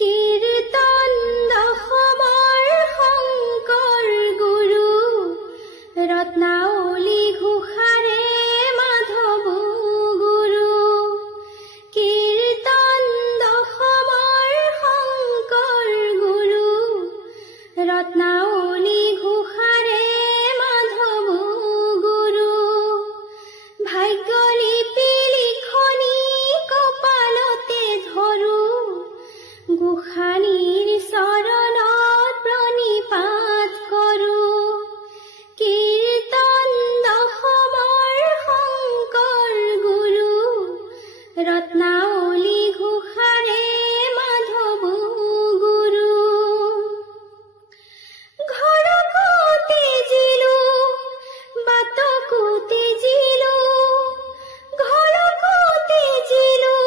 কীৰ্তন দশমৰ শংকৰ গুৰু ৰত্নাৱলী ঘোষাৰে মাধৱ গুৰু। কীৰ্তন দশমৰ শংকৰ গুৰু ৰত্নাৱলী ঘোষাৰে মাধৱ গুৰু। ভাগ্যলিপি লিখনি কপালতে ধৰো গোসানীৰ চৰণত প্ৰণিপাত কৰোঁ। কীৰ্তন দশমৰ শংকৰ গুৰু ৰত্নাৱলী ঘোষাৰে মাধৱ গুৰু। ঘৰকো তেজিলো বাটকো তেজিলো, ঘৰকো তেজিলো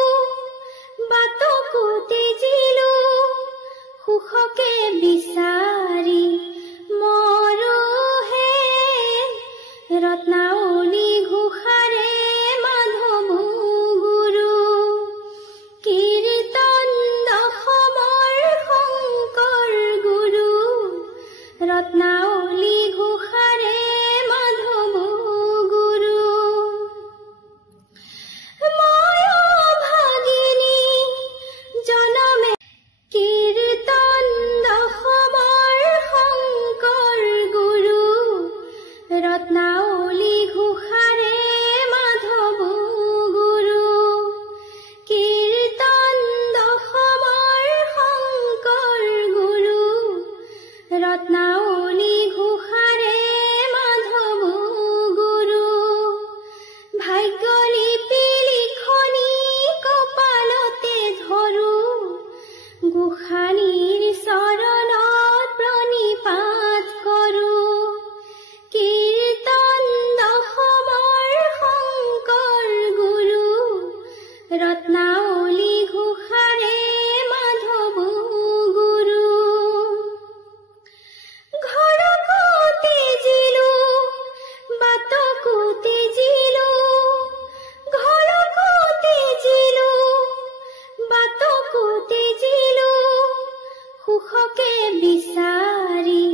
বাটকো তেজিলো, সুখকে বিচাৰি মৰহে ৰত্নাৱলী ঘোষাৰে মাধৱ গুৰু। কীৰ্তন দশমৰ শংকৰ গুৰু ৰত্নাৱলী ঘোষাৰে মাধৱ গুৰু। ভাগিনী জনমে কীৰ্তন দশমৰ শংকৰ গুৰু ৰত্নাৱলী ঘোষাৰে মাধৱ গুৰু। কীৰ্তন দশমৰ শংকৰ গুৰু ৰত্নাৱলী ঘোষাৰে মাধৱ গুৰু। ভাগ্যলিপি লিখনি কপালতে ধৰো গোসানীৰ চৰণত প্ৰণিপাত কৰোঁ। কীৰ্তন দশমৰ শংকৰ গুৰু ৰত্নাৱলী ঘোষাৰে মাধৱ গুৰু। ঘৰকো তেজিলো বাটকো তেজিলো, ঘৰকো তেজিলো বাটকো তেজিলো, সুখকে বিচাৰি